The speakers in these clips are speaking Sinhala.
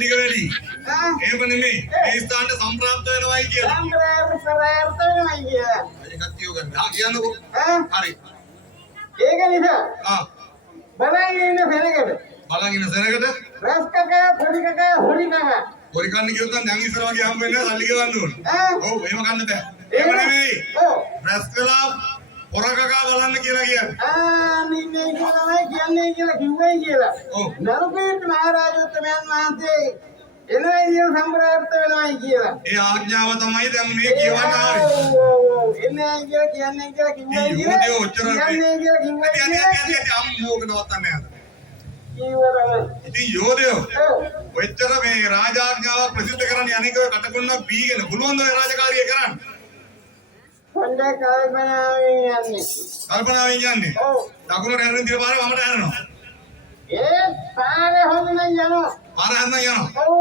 ටික වැඩි. එහෙම නෙමෙයි. මේ ස්ථානට සම්ප්‍රාප්ත වෙනවයි කියලා. සම්ප්‍රාප්ත වෙනවයි කියලා. ඒකත් කියෝගන්න. කියන්නකෝ. හරි. ඒක නිසා බලන් ඉන්න සෙනගට. බලන් ඉන්න සෙනගට රස් කකා පොඩි කකා හොරි කකා. හොරි කන්න කිව්වොත් නම් දැන් ඉස්සර වගේ හම්බ වෙන්නේ නැහැ සල්ලි ගෙවන්න ඕනේ. ඔව් එහෙම කන්න බෑ. එහෙම නෙමෙයි. ඔව්. රස් කළා හොර කකා බලන්න කියලා කියන්නේ. නින්නේ කියලා කියන්නේ කියලා කිව්වයි කියලා. ඔව්. නරුපේට මහරජෝත්තමයන් වහන්සේ එනයි කියන සම්ප්‍රාප්ත වෙනවයි කියලා. ඒ ආඥාව තමයි දැන් මේ කියවන්න ආවේ. එන්නේ කියන්නේ කියලා කිව්වයි කියලා. යෝධයෝ ඔච්චර කියන්නේ කියලා කිව්වයි කියලා. අම්මෝක නවත්තන්නේ නැහැ. කීවරම. ඉතින් යෝධයෝ ඔච්චර මේ රාජාඥාව ප්‍රසිද්ධ කරන්න අනේකව කටකොන්නක් බීගෙන පුළුවන් ද ඔය රාජකාරිය කරන්න? හොඳ කල්පනාවෙන් යන්නේ. කල්පනාවෙන් යන්නේ? ඔව්. දකුණට හැරෙන දින පාරේ වමට හැරෙනවා. ඒ පාරේ හොඳ නම් යනවා. පාර හැරෙන්න යනවා. ඔව්.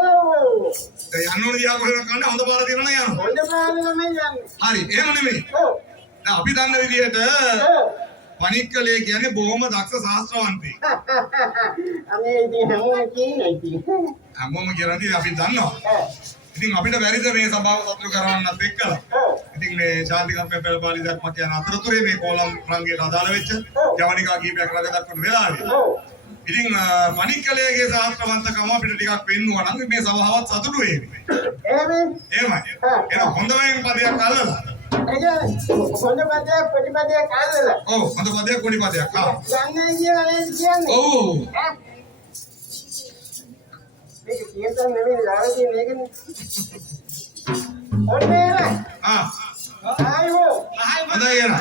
දැන් යන්න ඕනේ දිහා කොහෙද කන්නේ හොඳ පාර තියෙනවා නම් යනවා. හොඳ පාරේ තමයි යන්නේ. හරි එහෙම නෙමෙයි. ඔව්. දැන් අපි දන්න විදිහට පණික්කලේ කියන්නේ බොහොම දක්ෂ ශාස්ත්‍රවන්තයෙක්. අනේ ඉතින් හැමෝම කියන්නේ ඉතින්. හැමෝම කියන්නේ අපි දන්නවා. ඉතින් අපිට බැරිද මේ සභාව සතුටු කරවන්නත් එක්කලා. ඉතින් මේ ශාන්තිකම්පේ පෙරපාලි ධර්ම කියන අතරතුරේ මේ කොලම් රංගයට අදාළ වෙච්ච ජවනිකා කීපයක් ළඟ දක්වන වෙලාවේ. ඉතින් මණික්කලේගේ ශාස්ත්‍රවන්තකම අපිට ටිකක් පෙන්නුවා නම් මේ සභාවත් සතුටු වෙයි. එහෙමයි. එහෙනම් හොඳ වෙන පදයක් අල්ලලා. හොඳ පදයක් පොඩි පදයක් අල්ලලා. ඔව් හොඳ පදයක් පොඩි පදයක්. ගන්නයි කියලා නේද කියන්නේ? ඔව්. මේක කියන්න නෙවෙයි ලාරදී මේකනේ. ඔන්නේ ආයිවෝ. හොඳයි එන.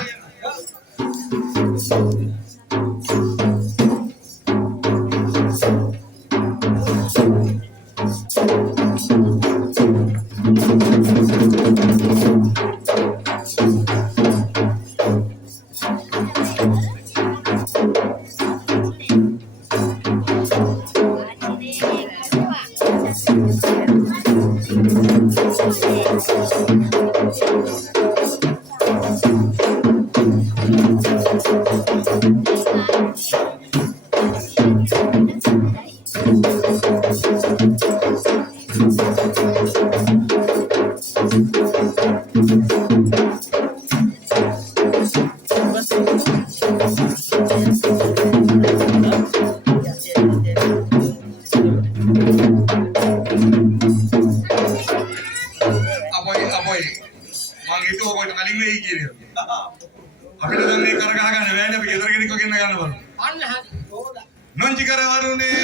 අපිට දැන් මේ කර ගහ ගන්න බෑනේ අපි ගෙදර ගෙනික ගෙන්න ගන්න බලමු. අන්න හරි. හොඳයි. නොංචි කර වරුනේ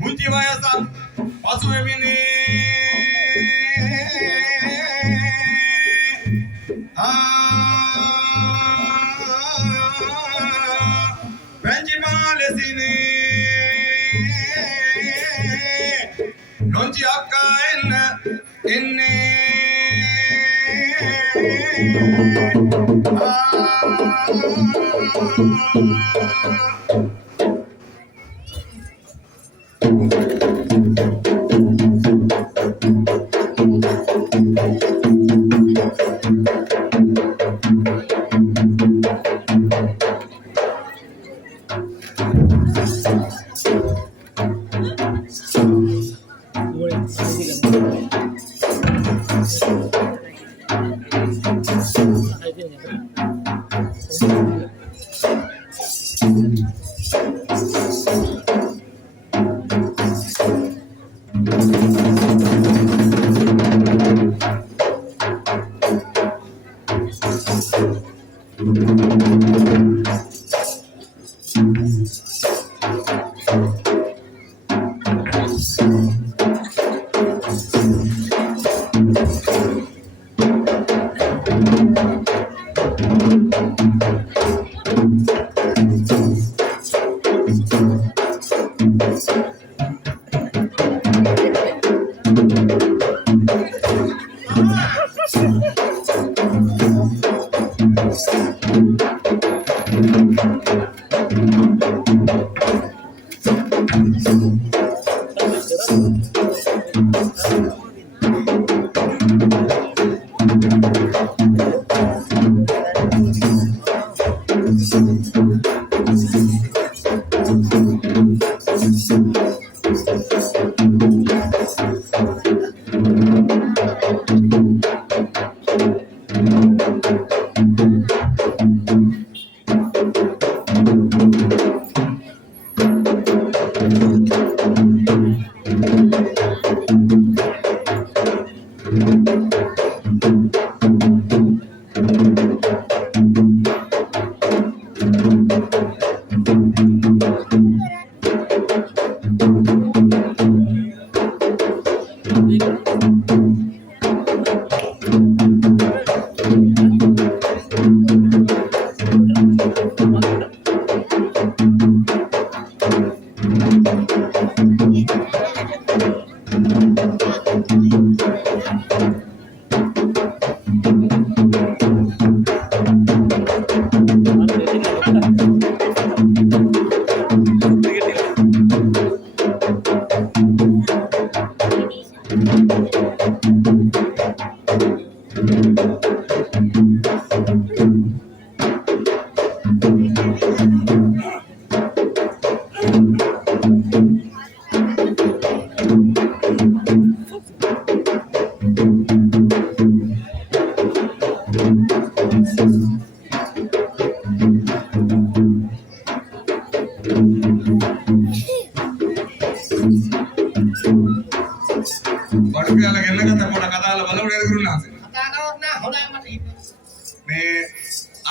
මුංචි වයස පසු වෙමිනේ වෙන්චි මාලසිනේ නොංචි අක්කා එන්නේ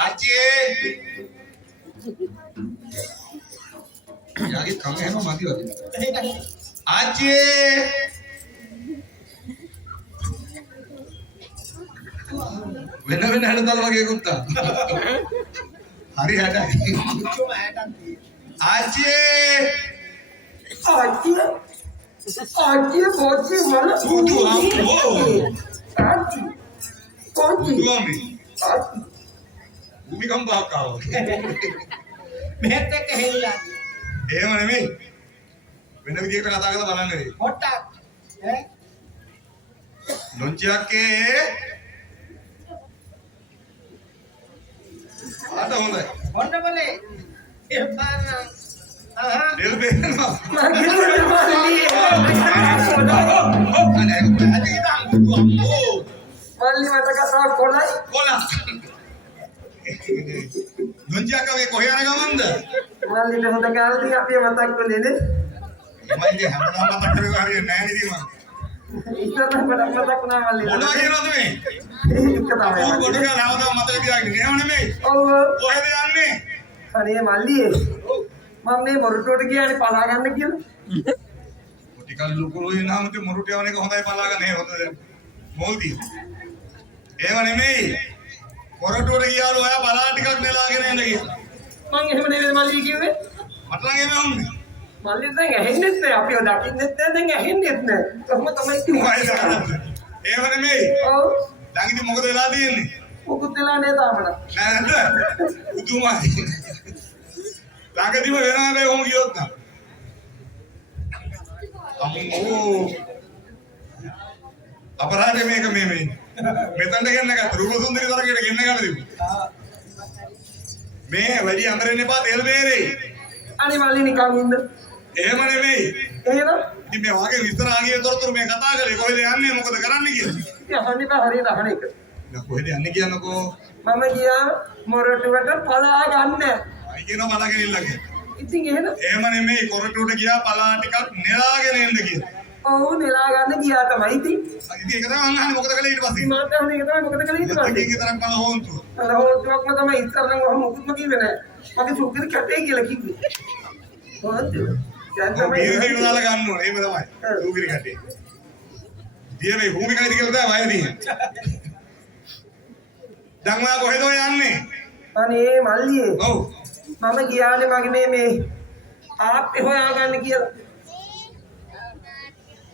ආච්චියේ යාගේ කම එහෙම මදි වගේ ආච්චියේ වෙන වෙන හැඩතල වගේ කුත්තා හරි හැඩයි ආච්චියේ ආච්චිය පොච්චි මල සූතු ආම්බෝ ආච්චි පොච්චි දුවමි භූමිකම්පයක් ආවා මෙහෙත් එක්ක හෙල්ලා එහෙම නෙමෙයි වෙන විදිහකට කතා කරලා බලන්න වෙයි පොට්ටක් ඈ ලොංචියක්කේ ආට හොඳයි හොන්න බනේ ඒ පාන දෙල් බේනවා මගේ මල්ලි මට කතා කොලයි කොලා ලොංචියක්කේ කොහේ යන ගමන්ද මල්ලිට හොඳ කාලේ අපි මතක් වෙන්නේ නේ මයින්ද හැමදාම මතක් කරගෙන හරියන්නේ නැහැ නේද මම ඉස්සරහ මතක් වුණා මල්ලි මොනවා කියනවද මේ ඒක තමයි ඔව් කොට ගාලා හැමදාම මතක තියාගෙන නේව නෙමෙයි ඔව් කොහෙද යන්නේ අනේ මල්ලි මම මේ මොරටුවට ගියානේ පලා ගන්න කියලා ටිකක් ලුකුරුයි නාම ති මොරුට යවන එක හොඳයි බලාගන්න ඒ හොඳද මොල්දී ඒව නෙමෙයි මොරටුවට ගියාලු ඔයා බලා ටිකක් නෙලාගෙන එන්න කියලා මං එහෙම නෙවෙයි මල්ලි කිව්වේ මට නම් එහෙම වුන්නේ මල්ලි දැන් ඇහෙන්නෙත් නෑ අපිව දකින්නෙත් නෑ දැන් ඇහෙන්නෙත් නෑ කොහොම තමයි කිව්වේ ඒව නෙමෙයි ඔව් දැන් ඉතින් මොකද වෙලා තියෙන්නේ මොකුත් වෙලා නෑ තාමන නෑ නේද උතුමයි ළඟදිම වෙනවා මේ ඔහොම ගියොත් නම් අම්මෝ අපරාධ මේක මේ මෙතනට ගෙන්න ගත්ත රූප සුන්දරි තරකයට ගෙන්න ගන්න තිබුණා මේ වැඩි අමරෙන්න එපා තෙල් බේරේ අනේ මල්ලි නිකන් ඉන්න එහෙම නෙමෙයි එහෙනම් ඉතින් මේ වාගේ විස්තර ආගිය තොරතුරු මේ කතා කරේ කොහෙද යන්නේ මොකද කරන්නේ කියලා ඉතින් අහන්න එපා හරියට අහන එක දැන් කොහෙද යන්නේ කියන්නකෝ මම ගියා මොරටුවට පලා ගන්න අයි කියනවා බලාගෙන ඉල්ලගෙන ඉතින් එහෙනම් එහෙම නෙමෙයි කොරටුවට ගියා පලා ටිකක් නෙලාගෙන එන්න කියලා ඔව් නෙලා ගන්න ගියා තමයි ඉතින් ඉතින් ඒක තමයි මං අහන්නේ මොකද කළේ ඊට පස්සේ මට අහන එක තමයි මොකද කළේ ඊට පස්සේ ඉතින් තරම් කල හොන්තු හොල්තුවක්ම තමයි ඉස්සරහම වහම මොකුත්ම කිව්වේ නෑ මගේ සුගිරි කැටේ කියලා කිව්වේ හොල්තු දැන් තමයි බීරි දාලා ගන්න ඕනේ එහෙම තමයි සූගිරි කටේ දිය මේ භූමිකයිද කියලා තමයි වයදී දැන් ඔයා කොහෙද යන්නේ අනේ මල්ලියේ ඔව් මම ගියානේ මගේ මේ ආප්පේ හොයාගන්න කියලා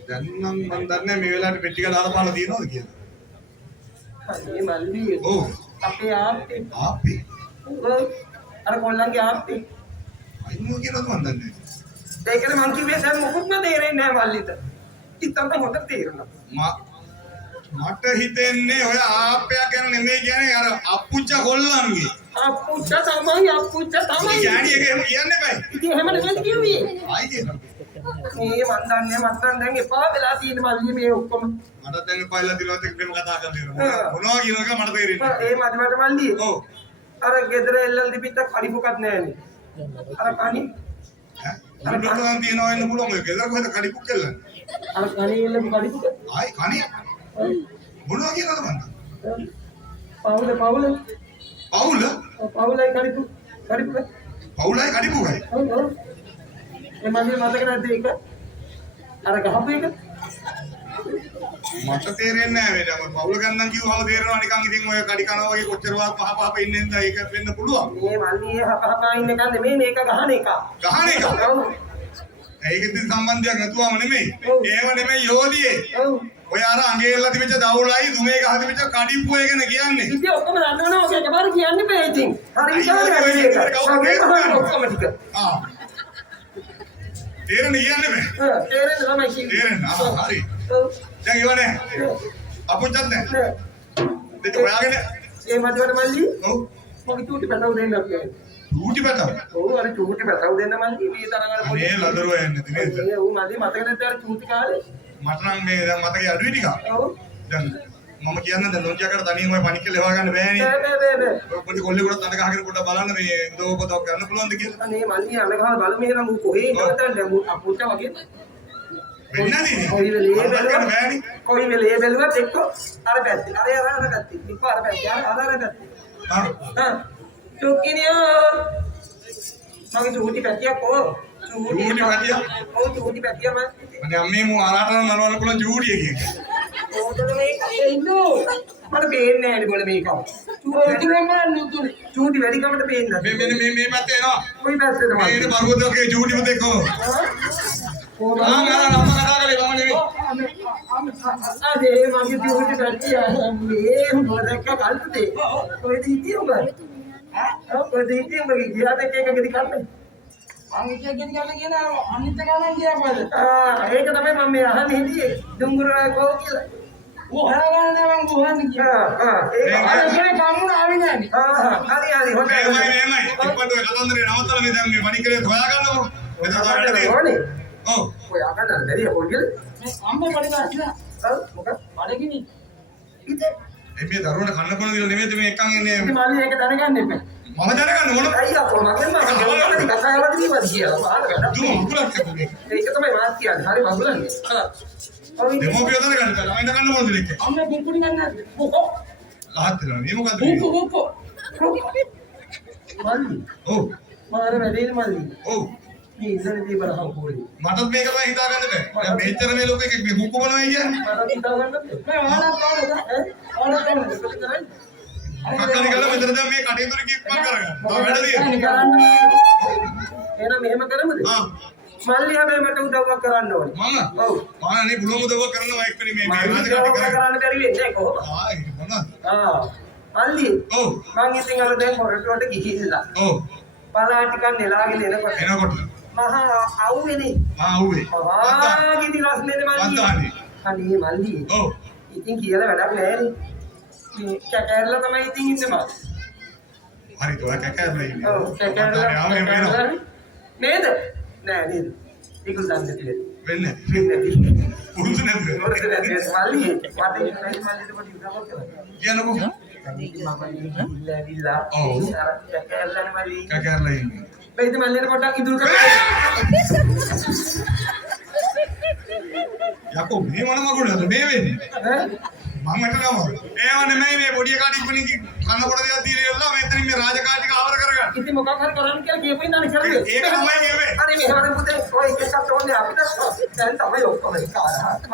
දැන් නම් මන් දන්නේ මේ වෙලාවට පෙට්ටික දාලා පාලා තියනවද කියලා අනේ මල්ලියේ ඔව් අපේ ආප්පේ ආප්පේ ඔව් අර කොල්ලන්ගේ ආප්පේ අයිනෝ කියලාද මන් දන්නේ ඒකනේ මං කිව්වේ දැන් මොකුත්ම තේරෙන්නේ නැහැ මල්ලිට ඉතින් හොඳට තේරෙනවා මට හිතෙන්නේ ඔය ආප්පයක් ගැන නෙමෙයි කියන්නේ අර අප්පුච්ච කොල්ලන්ගේ අප්පුච්චා තමයි ගෑණි එක එහෙම කියන්න එපා ඉතින් එහෙම නෙමෙයි කිව්වේ ආයි කියනවා මේ මන් දන්නේ මන් දැන් එපා වෙලා තියෙන මල්ලි මේ ඔක්කොම මට දැන් එපායිලා දිනවත් එක්කම කතා කරලා මොනවා කියනවද මට තේරෙන්නේ ඒ මට මල්ලි ඔව් අර ගෙදර එල්ලල් දිපිට කඩිපුකක් නැහැනේ අර කණි අර දුරන් තියනවා වෙන්න පුළුවන් ඔය ගෙදර කොහෙද කඩිපුක් කෙල්ලන්නේ අර කණි එල්ලපු කඩිපුක ආයි කණිය මොනවා කියනවද මන්ද පවුලයි කඩිපුක පවුලයි කඩිපුකයි ඔව් ඒ මල්ලි මතක නැද්ද ඒක අර ගහපු එක මට තේරෙන්නේ නැහැ මේ දැන් පවුල ගන්නම් කිව්වම තේරෙනවා නිකන් ඉතින් ඔය කඩි කනවා වගේ කොච්චරවත් පහ ඉන්නේ නැන්ද ඒක වෙන්න පුළුවන් මේ මල්ලි හපහපා ඉන්න එක නෙමෙයි මේක ගහන එක ගහන එක ඔව් ඒක ඉතින් සම්බන්ධයක් නැතුවම නෙමෙයි ඔව්. ඒව නෙමෙයි යෝධියේ ඔව් ඔය අර අඟේල්ලා තිබිච්ච දවුලයි දුමේ ගහ තිබිච්ච කඩිප්පුව ගැන කියන්නේ ඉතින් ඔක්කොම දන්නවනේ ඔක එකපාර කියන්න බෑ ඉතින් හරි විචාරයක් ඔක්කොම ටික ආ තේරෙන්නේ කියන්නේ බෑ තේරෙන්නේ ළමයි කියන්නේ තේරෙන්නේ හරි ඔව් දැන් ඉවනේ අපුච්චත් නැහැ දෙක ඔයාගෙන ඒ මදිවට මල්ලි ඔව් මොකද චූටි පැටව දෙන්න අපි ඌටි පැටව ඔව් අර චූටි පැටව දෙන්න මල්ලි මේ තරම් අර අනේ ලදරුව යන්නේ නේද ඌ මල්ලි මතක නැද්ද අර චූටි කාලේ මට නම් මේ දැන් මතකයි අඩුයි ටිකක් ඔව් දැන් මම කියන්නේ දැන් ලොන්ජාකට තනියම ඔය පණික්ක ලෙවා ගන්න බෑනේ බෑ ඔය පොඩි කොල්ලෙකුට තන ගහගෙන පොඩ්ඩක් බලන්න මේ දෝපතක් ගන්න පුළුවන්ද කියලා අනේ මල්ලි අලගහ බලමු එහෙනම් ඌ කොහේ ඉන්නවද දැන් ඌ අපුච්ච වගේ වෙන්නේ නැතිනේ කොයි වෙලේ ගන්න බැලුවත් බෑනේ කොයි වෙලේ බැලුවත් එක්ක අර පැත්තේ අර පැත්තේ ඉක්ක අර පැත්තේ අර පැත්තේ ආ හා චුක්කිනියෝ මගේ චූටි පැටියක් ඕ චූටි පැටියක්? ඔව් චූටි පැටියා මම මට අම්මේ මු ආරාටන නලවන්න පුළුවන් චූටි එකක්. ඕතන මේක ඉන්නෝ මට පේන්නේ නැහැ නේ බොල මේක චූටි වැඩි කමට පේන්නේ මේ පැත්තේ එනවා. කොයි පැත්තේද මම මේ බරුවදෝකේ චූටි පුතේ කො. අම්මා කතා කරේ මම නෙවෙයි. අනේ මගේ චූටි පැටියා මේ මොකක්ද කල්පතේ ඔය දීතිය උඹ ඔය දීතිය උඹ ගියාද එක ගෙඩි කන්නේ ඒක තමයි මම මේ අහන්නේ හිටියේ දුංගුර කෝ කියලා. හරි හොඳයි. එමයි. ඉක්මනට කතන්දරේ නවත්තලා මේ දැන් මේ මණිකලේ හොයාගන්නකො. මෙතන වැඩ ඕනේ. ඔව්. ඔය අකන්න බැරිය පොල්ගල. මොකක්? ඉතින් මේ දරුවන්ට කන්න බොන දින නෙමෙයි මේ එකන් එන්නේ. ඉතින් මල්ලි ඒක දැනගන්න එපා. මම දැනගන්න මොන අයියා කොහොමද මම කතාවද කිව්වද කියලා බලන්න. දුම උගලක් කපුනේ. ඒක තමයි මාත් කියන්නේ. හරි මගුලන්නේ. දෙමෝපියෝ දැනගන්න ළමයින්ට කන්න බොන දින එක්ක. අම්මා බුකුනි ගන්නද? බොකෝ. ලහත් වෙනවා. මේ මොකද්ද? බොකෝ. මල්ලි. ඔව්. මාර වැඩේ මල්ලි. ඔව්. මේ ඉස්සරදී බලහන් පොලි. මටත් මේක තමයි හිතාගන්න බෑ. දැන් මෙච්චර මේ ලෝකෙක මේ මුක්ක බලනවා කියන්නේ. මට හිතාගන්න බෑ. මම ආනක් කාලද? ආනක් කාලද? කක්කරි ගල මෙතන දැන් මේ කටයුතු ටික ඉක්මන් කරගන්න. තව වැඩ තියෙනවා. එහෙනම් මෙහෙම කරමුද? ආ. මල්ලි හැබැයි මට උදව්වක් කරන්න ඕනේ. මම? ඔව්. මම අනේ බුලුම උදව්ව කරනවා එක්කනේ මේ රාජකාරී උදව්වක් කරන්න බැරි වෙන්නේ කොහොමද? ආ ඒක මොනවද? මල්ලි. ඔව්. මං ඉතින් අර දැන් හොරටුවට ගිහිල්ලා. ඔව්. පලා ටිකක් නෙලාගෙන එනකොට මහා අවුවේනේ. ආවේ. ගිනි රස්නේනේ මල්ලි. වන්දානේ. අනේ මල්ලි. ඔව්. ඉතින් කියලා වැඩක් නැහැ නේ. කැකෑරලා තමයි ඉතින් ඉන්නේ මම. හරි තෝ කැකෑරලා ඉන්නේ. ඔව් කැකෑරලා. ආවේ වෙනවා. නේද? නෑ නේද? ඒකල් දන්නේ නැහැ. වෙන්නේ. පුරුදු නැද්ද? මල්ලි වටේ මල්ලිට පොඩි උදව්වක් කරන්න. කියනකො ඉල්ලවිලා ඔව්. කැකෑරලා මල්ලි. කැකෑරලා ඉන්නේ. බයිද මල්ලිට පොඩ්ඩක් ඉදුරු කරන්න. යකෝ මේ මොන මගුලද මේ වෙන්නේ? ඈ මම හිතනවා ඒව නෙමෙයි මේ පොඩි එකාට ඉක්මනින් කන්න කොට දෙයක් දීලා මෙතනින් මේ රාජකාරී ටික ආවර කරගන්න. ඉතින් මොකක් හරි කරන්න කියලා කියපින් දාන්නේ කරේ. ඒක තමයි කියවේ. අනේ මෙහෙම පුතේ ඔය එකක් ඕනේ අපිට දැන් තමයි ඔක්කොම කාරහා. මම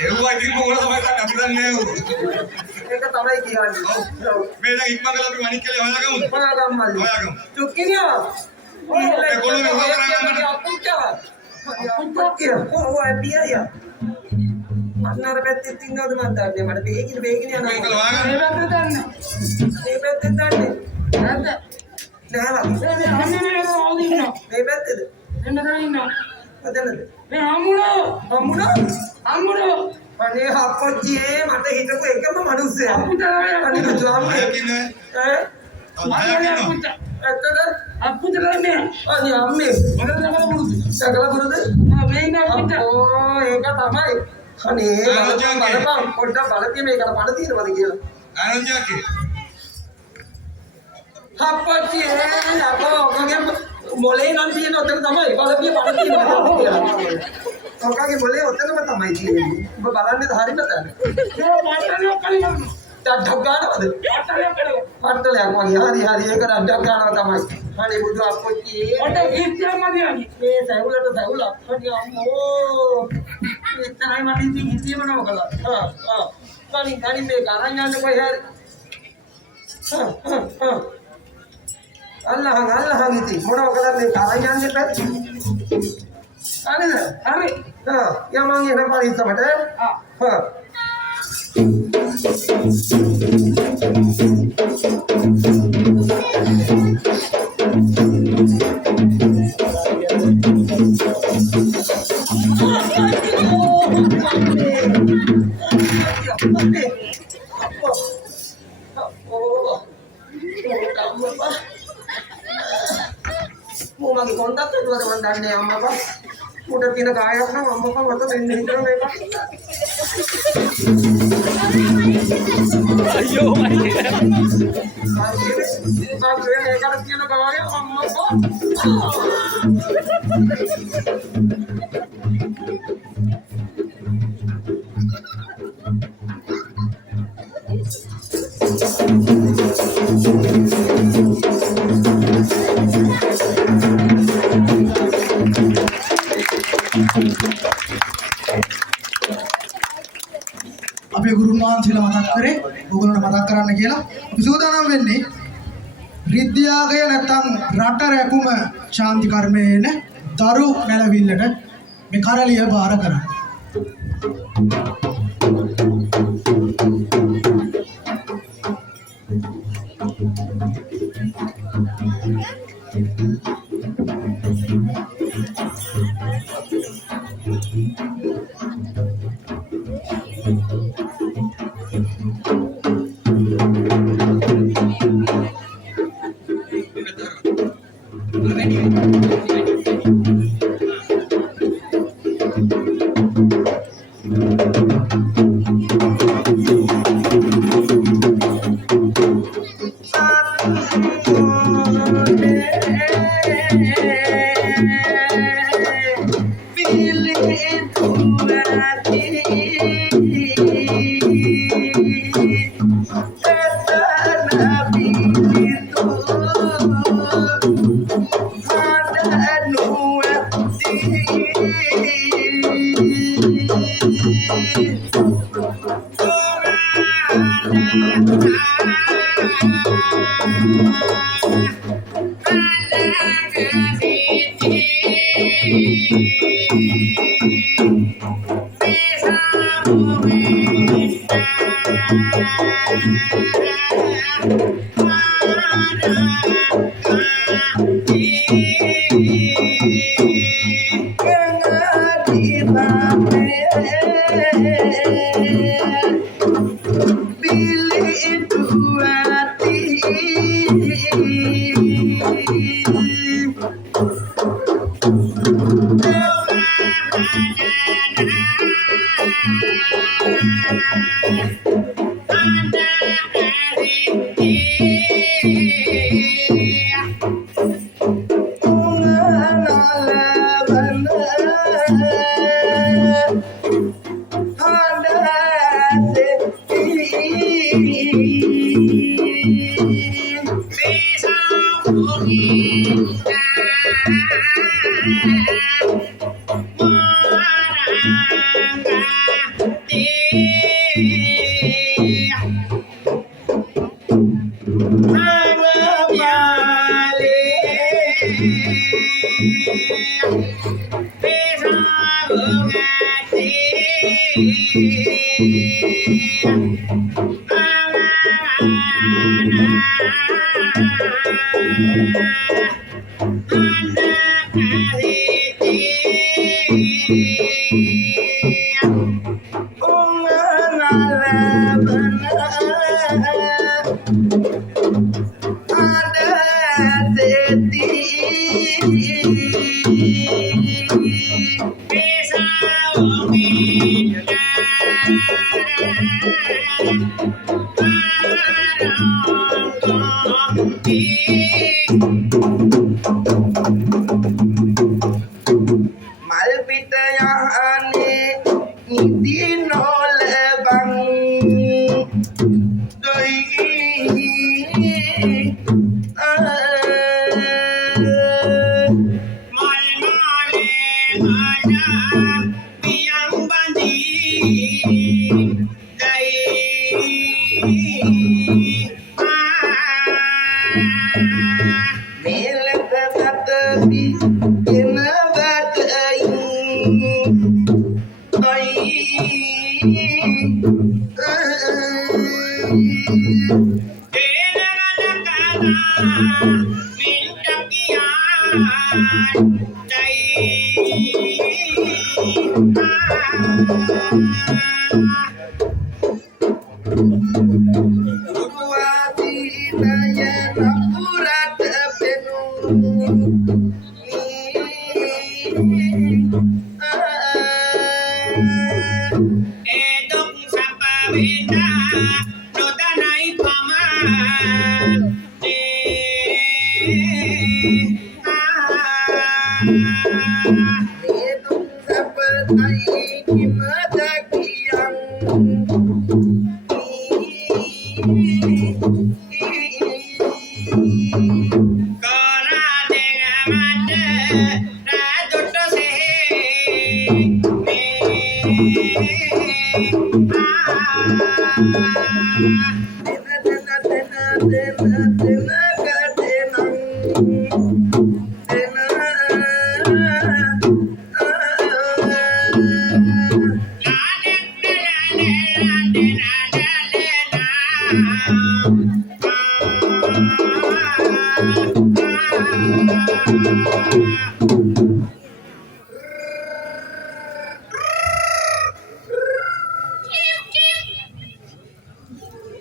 ඒවා ඉතින් මොකද තමයි අපි දන්නේ. ඒක තමයි කියන්නේ. මේ දැන් ඉක්මන් කරලා අපි මණික්කලේ හොයාගමුද? හොයාගමු. චුක්කිනියා. ඒ කොළොමේ හොයා කරගන්න. අපුච්චා. ඔව් අපියා. අන්නර පැත්තේ තින්නවද මන් දන්නේ. මට බේගින යනවා. මොකද හොයාගන්න? මේ පැත්තෙන් දන්නේ. නැද්ද? නෑ වගේ. මේ පැත්තේද? අදනද? අම්මුණෝ. අනේ අප්පච්චියේ මට හිතපු එකම මිනිස්සයා. අනේ ගාමේ. කින්නේ? ඈ? ඇත්තද? අනේ අම්මේ. සකල පුරුද? ඕ ඒක තමයි. අනේ බලපන් පොඩ්ඩක් බලතිය මේකට පණ තියෙනවද කියලා. ආනන්දයාගේ අප්පච්චියේ අපෝ ඔකගේ මොලේ නම් තියෙන ඔතන තමයි බලපිය පණ තියෙනවා කියලා. ඔකගේ මොලේ ඔතනම තමයි තියෙන්නේ. ඔබ බලන්නේද හරියටද? ඩක් ගන්නවද? පට්ටලයක් වගේ. හරි ඒක ඩක් ගන්නවා තමයි. අනේ බුදු අප්පච්චියේ මට ඉස්තියම්මදියානි. මේ සැවුලට සැවුල අප්පච්චිය අම්මෝ. ඉතරයි මට ඉතින් ඉස්තියම කළා. කලින් මේක අරන් යන්න කොහේ හරි. අල්ලහන් ඉතින් මොනව කළත් මේක අරන් යන්න එපා. හරිද? හරි. යමන් එන පරිස්සමට. mau bagi kontak tuh teman-teman yang apa udah tidak kaya kan apa kan waktu ini itu mereka ayo mereka tidak kaya අපේ ගුරුන් වහන්සේලා මතක් කරේ ඕගොල්ලන්ට මතක් කරන්න කියලා අපි සූදානම් වෙන්නේ රිද්‍යාගය නැත්තම් රට රැකුම ශාන්ති කර්මයේන දරු මැලවිල්ලට මේ කරලිය බාර කරන්න.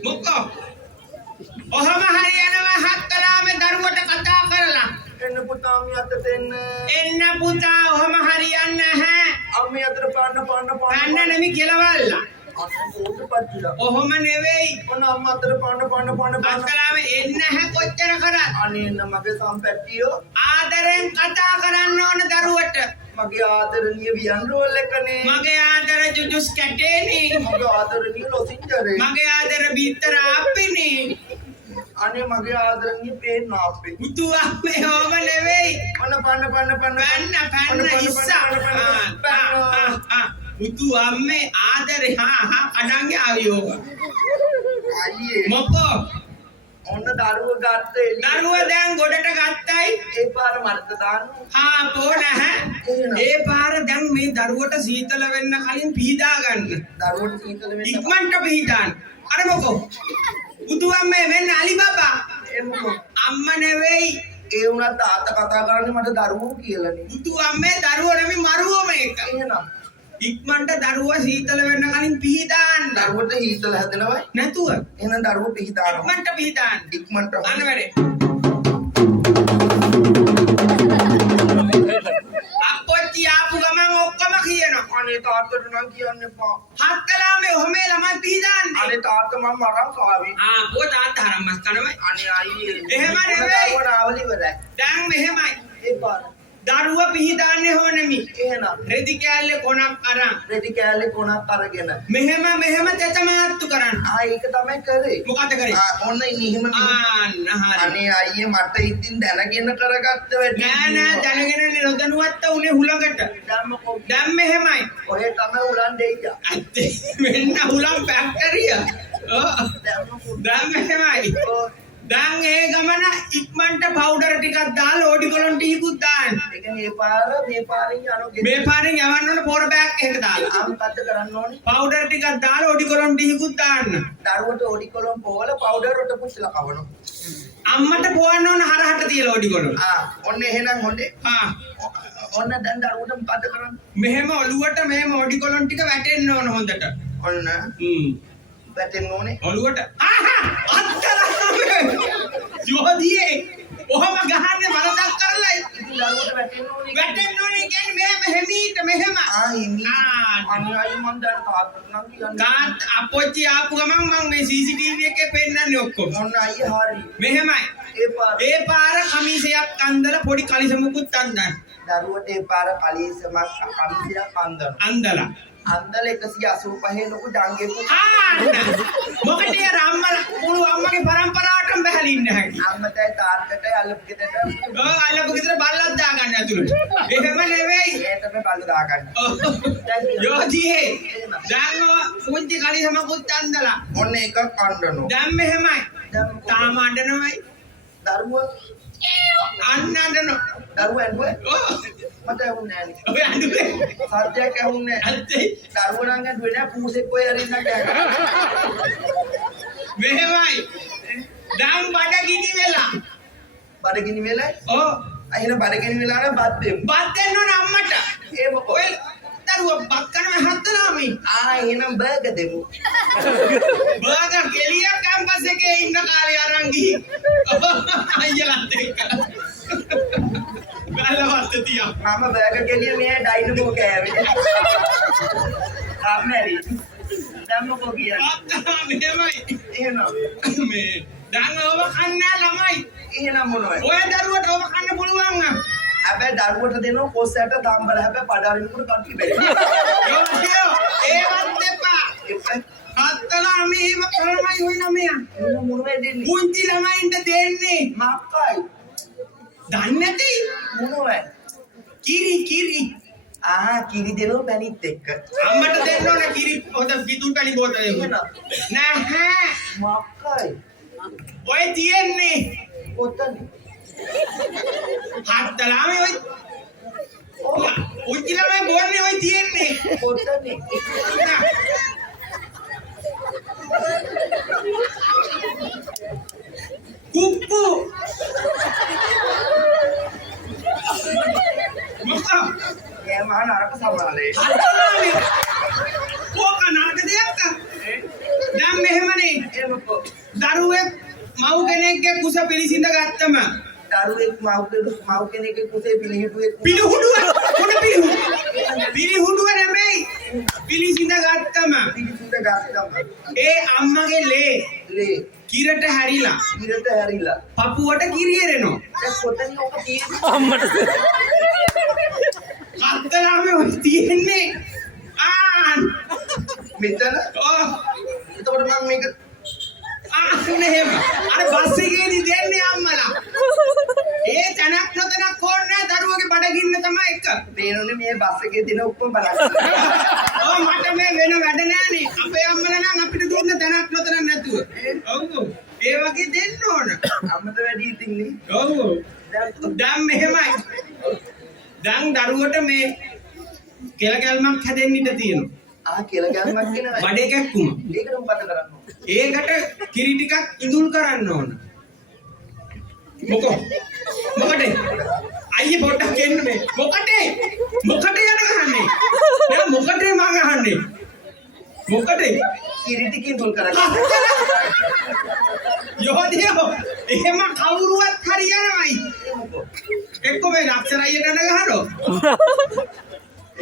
මොකෝ ඔහම හරියනවා හත්කලාම දරුවට කතා කරලා එන්න පුතා අම්මි අතට එන්න. එන්න පුතා ඔහම හරියන්නේ නැහැ අම්මි අතට පාන්න කන්න නෙමි කෙලවල්ලා ඌට පච්චිලා. ඔහොම නෙවෙයි ඔන්න අම්මා අතට පාන්න. හත්කලාම එන්න නැහැ කොච්චර කරත් අනේ එන්න මගේ සම්පැට්ටියෝ. ආදරෙන් කතා කරන්න ඕන දරුවට මගේ ආදරණීය වියන් රෝල් එකනේ. මගේ ආදර ජුජුස් කැටේනේ මගේ ආදරණීය ලොසින්ජරේ. මගේ ආදර බිත්තර ආප්පිනේ අනේ මගේ ආදරණීය පේන් නාප්පේ. මුතු අපේ ඕම නෙවෙයි ඔන්න පන්න. පැන්න ඉස්සා මුතු අම්මේ ආදරේ කඩන් ආවියෝ අයියේ මොකෝ ඔන්න දරුව ගත්ත එළිය. දරුව දැන් ගොඩට ගත්තයි ඒ පාර මරත දාන්න. පෝ නැහැ ඒ පාර දැන් මේ දරුවට සීතල වෙන්න කලින් පීදා ගන්න දරුවට සීතල වෙන්න. ඉක්මනට පීදාන්න අර මොකෝ මුතු අම්මේ වෙන්න අලි බබා එමුකෝ. අම්ම නෙවෙයි ඒ වුණත් තාත්තා කතා කරන්නේ මට දරුවෝ කියලානේ. මුතු අම්මේ දරුව නෙමෙයි මරුව මේක එහෙනම් ඉක්මනට දරුව සීතල වෙන්න කලින් පීදාන්න දරුවට හීතල හැදෙනවයි. නැතුව එහෙනම් දරුවෝ පිහිදානවා. ඉක්මනට පීදාන්න ඉක්මනට අන්න වැඩේ අප්පොච්චි ආපු ගමන් ඔක්කොම කියනවා අනේ තාත්තට නම් කියන්න එපා. හත්කලාමේ ඔහමේ ළමයි පීදාන්නේ අනේ තාත්තා මම මරන් කාවි. පෝ තාත්තා හරම්මස් කනවයි අනේ අයියේ. එහෙම නෙවෙයි. දරුවට ආවලි ඉවරයි. දැන් මෙහෙමයි ඒ පාර. දරුව පිහිදාන්නේ හොනෙමි එහෙනම් රෙදි කෑල්ලේ කොනක් අරන් රෙදි කෑල්ලේ කොනක් අරගෙන. මෙහෙම තෙතමාත්තු කරන්න ඒක තමයි කරේ. මොකද කරේ ඔන්න ඉහිම ආන්න හරි අනේ අයියේ මට ඉතින් දැනගෙන කරගත්ත වැඩි. නෑ දැනගෙන නොදැනුවත්ත උනේ හුලඟට ධම්මකෝ. දැන් මෙහෙමයි ඔය තමයි උලන් දෙයියා. ඇත්තේ මෙන්න හුලම් ෆැක්ටරිය ධම්මකෝ. දැන් මෙහෙමයි දැන් ඒ ගමන ඉක්මනට පවුඩර් ටිකක් දාලා ඕඩි කොලොන් ටිකකුත් දාන්න ඒ කියන්නේ මේ පාර මේ පාරින් යනෝගේ. මේ පාරෙන් යවන්න ඕන පොර බෑග් එකක දාලා මොකද්ද කරන්න ඕනේ? පවුඩර් ටිකක් දාලා ඕඩි කොලොන් ටිකකුත් දාන්න දරුවට ඔඩි කොලම් පොවල පවුඩර් වලට පුච්චලා කවනවා. අම්මට පොවන්න ඕන හරහට තියලා ඕඩි කොලොන් ඔන්න එහෙනම් හොඳේ. ඔන්න දැන් දරුවට මොකද්ද කරන්නේ? මෙහෙම ඔලුවට මෙහෙම ඕඩි කොලොන් ටික වැටෙන්න ඕන හොඳට ඔන්න වැටෙන්න ඕනේ. ඔලුවට අත්තරාමේ යෝධියේ ඔහම ගහන්නේ මරදක් කරලා දරුවට වැටෙන්න ඕනේ. වැටෙන්න ඕනේ කියන්නේ මෙහෙම හිමීට මෙහෙම හිමි. අනේ අයි මන් දැන් තාත්තට නම් කියන්නේ. තාත් අපොච්චි ආපු ගමන් මම මේ CCTV එකේ පෙන්නන්නේ ඔක්කොම ඔන්න අයියේ හරි. මෙහෙමයි ඒ පාර කමිසයක් අන්දලා පොඩි කලිසමකුත් අන්දන්න දරුවට ඒ පාර කලිසමක් කමිසයක් අන්දලා අන්දල 185 ලොකු ඩංගෙකු. මොකද ඒ රම්මල මුළු අම්මගේ පරම්පරාවටම බහැලා ඉන්න හැටි. අම්මටයි තාත්තටයි අල්ලපු ගෙදරට. අල්ලපු ගෙදර බල්ලක් දාගන්න ඇතුළට. එහෙම නෙවෙයි. ඒකට බල්ල දාගන්න. යෝධියේ දැන් පුංචි කලිසමකුත් අන්දලා. ඔන්න එකක් අඬනවා. දැන් මෙහෙමයි. තාම අඬනවයි. දරුවෝ අඬනවා. දරුවෝ ඇඬුවේ? මට ඇහුන්නේ නැහැ. ඔය අඬුවේ. සත්‍යයක් ඇහුන්නේ නැහැ. ඇත්තේ. දරුවෝ නම් ඇඬුවේ නැහැ. පූසෙක් ඔය අරින්න ගියා. මෙහෙමයි. දැන් බඩගිනි වෙලා. බඩගිනි වෙලා? ඔව්. අයින බඩගිනි වෙලා නම් බත් දෙමු. බත් දෙන්න ඕන අම්මට. ඒ මොකෝ? ඔය දරුවා බත් කනවා හත්තලාමි. එහෙනම් බර්ගර් දෙමු. බර්ගර් කෙලිය කැම්පස් එකේ ඉන්න කාලේ අරන් ගිහින්. අයියලත් එක්ක. බලවත් තියා. මම බර්ගර් ගෙලිය මේ ඩයිනමෝ කෑවේ. ආමරි. දැම්මකෝ කියන්නේ. මෙහෙමයි. එහෙනම් මේ දැන් ඔබ කන්නේ ළමයි. එහෙනම් මොනවද? ඔය දරුවට ඔබ කන්න පුළුවන් නම්. හැබැයි දරුවට දෙනවා කොස්සට තම්බල හැබැයි පඩාරිනුට කට්ටි බැරි. යෝධියෝ ඒවත් එපා. හත්තලා මේව කරමයි ඔය ළමයා. එහෙනම් මොනවද දෙන්නේ? පුංචි ළමයින්ට දෙන්නේ මක්කයි. දන්නේ නැති මොනවයි? කිරි කිරි දෙනවා පැණිත් එක්ක. අම්මට දෙන්න ඕන කිරි හොද විදුල් පැණි බෝතලේ නැහැ මොකයි? ඔය තියෙන්නේ කොතන? හත්තලාමේ ඔය උච්චිලාමේ බෝන්නේ ඔය තියෙන්නේ කොතන? කුක්කු මොකක්ද ඒ මහා නරක සමාලේ. හත්තලාමේ ඕක නරක දෙයක් දැන් මෙහෙමනේ එමකො දරුවෙක් මව් කෙනෙක්ගේ කුස පිළිසිඳ ගත්තම දරුවෙක් මව් කෙනෙක්ගේ කුසේ පිළිහිටුවෙක් පිළිහුඩුව මොන පිළිහුඩුව නෙමෙයි පිළිසිඳ ගත්තම පිළිසුඳ ගත්තම ඒ අම්මගේ ලේ ලේ කිරට හැරිලා ඉරට හැරිලා පපුවට කිරි එරෙනවා දැන් කොතනින් ඔක තියෙන්නේ? හත්තලාමේ ඔය තියෙන්නේ මෙතන. එතකොට මම මේක එහෙම අර බස් එකේදී දෙන්නේ අම්මලා ඒ තැනක් නොතැනක් ඕනේ දරුවගේ බඩගින්න තමයි එක පේනෝනේ මේ බස් එකේ දින ඔක්කොම බලන්න. මට මේ වෙන වැඩ නෑනේ අපේ අම්මලා නම් අපිට දුන්න තැනක් නොතැනක් නැතුව ඔව් ඒ වගේ දෙන්න ඕන අම්මට වැඩි ඉතින් නේ. ඔව් දැන් මෙහෙමයි දැන් දරුවට මේ කෙල කැල්මක් හැදෙන්න ඉඩ තියෙනවා කියලා ගෑමක් කියනවා. බඩේ කැක්කුම ඒකට මොකද කරන්නේ? ඒකට කිරි ටිකක් ඉඳුල් කරන්න ඕන මොකද අයියේ පොඩ්ඩක් එන්න මේ මොකද යන ගහන්නේ නෑ මොකද මං අහන්නේ මොකද කිරි ටිකකින් දුල් කරගන්න. යෝධියෝ එහෙම කවුරුවත් හරියනවයි එක්ක මේ ලක්ෂරයියට යන ගහනෝ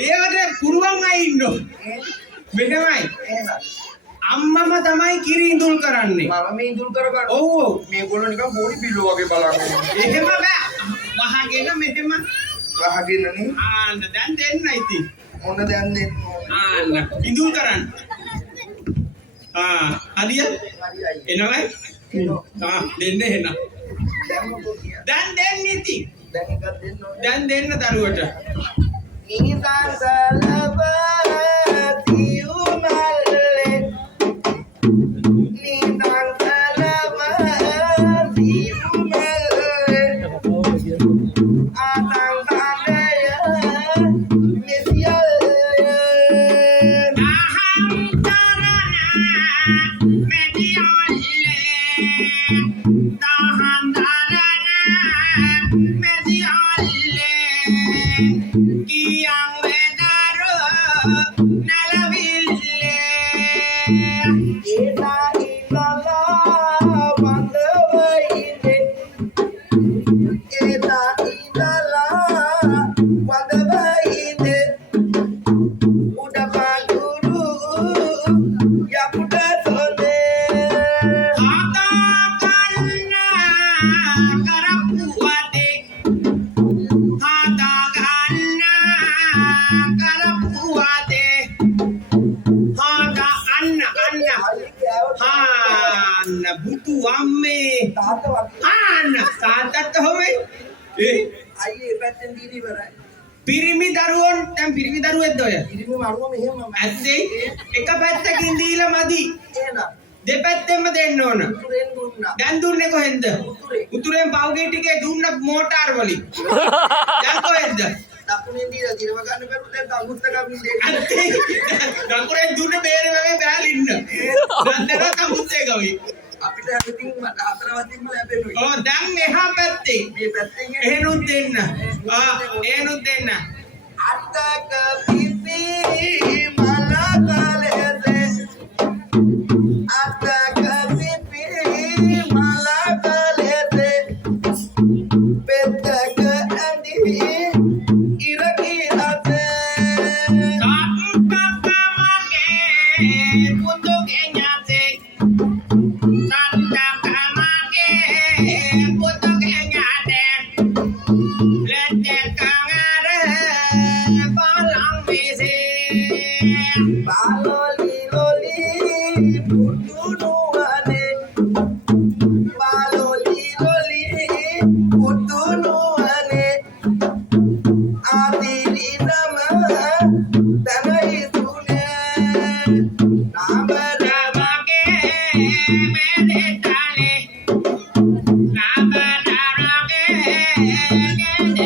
ඒවට පුරුවන් අය ඉන්නෝ මෙහෙමයි එහෙනම් අම්මම තමයි කිරි ඉඳුල් කරන්නේ මම මේ දුල් කරගන්න. ඔව් මේගොල්ලෝ නිකන් බෝඩි පිල්ලෝ වගේ බලන්නේ. එහෙම බෑ වහගෙන මෙහෙම වහගෙනනේ දැන් දෙන්න ඉතින් මොන දැන් දෙන්න ඕනේ. ඉඳුල් කරන්න හරිය හරි අයියේ. එනවයි දෙන්න එහෙනම් දැන් මොකෝ කියන්නේ? දැන් දෙන්න ඉතින් දැන් එකක් දෙන්න ඕනේ. දැන් දෙන්න දරුවට නිසං සලබති උමල්ලේ නිසං සලබති උමල්ලේ ආතං සාදය මෙසියල්ලේ අහං තරණ මෙදියල්ලේ දහං තරණ මෙදියල්ලේ කියං වෙදරු නලවිල්ලේ ඒතා ඉඳලා වඳවයිනේ ඒතා ඉඳලා වඳවයිනේ උඩ පාඳුරු යපුඩ සොනේ ආතා කන්න කරපුවදේ ආතා කන්න කරපුවදේ ආතා අන්න බුතු අම්මේ තාත්තා වගේ ආන්න තාත්තත් හොමේ අයියේ පැත්තෙන් දීදී ඉවරයි. පිරිමි දරුවොන් දැන් පිරිමි දරුවෙක්ද ඔය ඉරිමු මරුව මෙහෙම ඇත්තේ එක පැත්තකින් දීලා මදි එහෙනම් දෙපැත්තෙන්ම දෙන්න ඕන උතුරෙන් දුන්නා. දැන් දුන්නේ කොහෙන්ද උතුරේ. උතුරෙන් පවුගේ ටිකේ දුන්න මෝටාර් වලින් දැන් කොහෙන්ද දකුණෙන් දීලා දිරව ගන්න බැරුව දැන් තමුත්ත කමින් දෙන්න. ඇත්තේ දකුණෙන් දුන්න බේරේ වගේ බෑලින්න දැන් දෙනවා තමුත්තේ ගවි අපිට ඉතින් මට හතරවතින්ම ලැබෙනුයි. දැන් එහා පැත්තේ මේ පැත්තෙන් එහෙනුත් දෙන්න එහෙනුත් දෙන්න අත්තක පිපි මලකලෙසේ අත්තක පිපි මලකලෙසේ පෙත්තක ඇඳි ඉරකිලසේ baloli loli putunuane baloli loli putunuane me de tale. Na ba na ra ge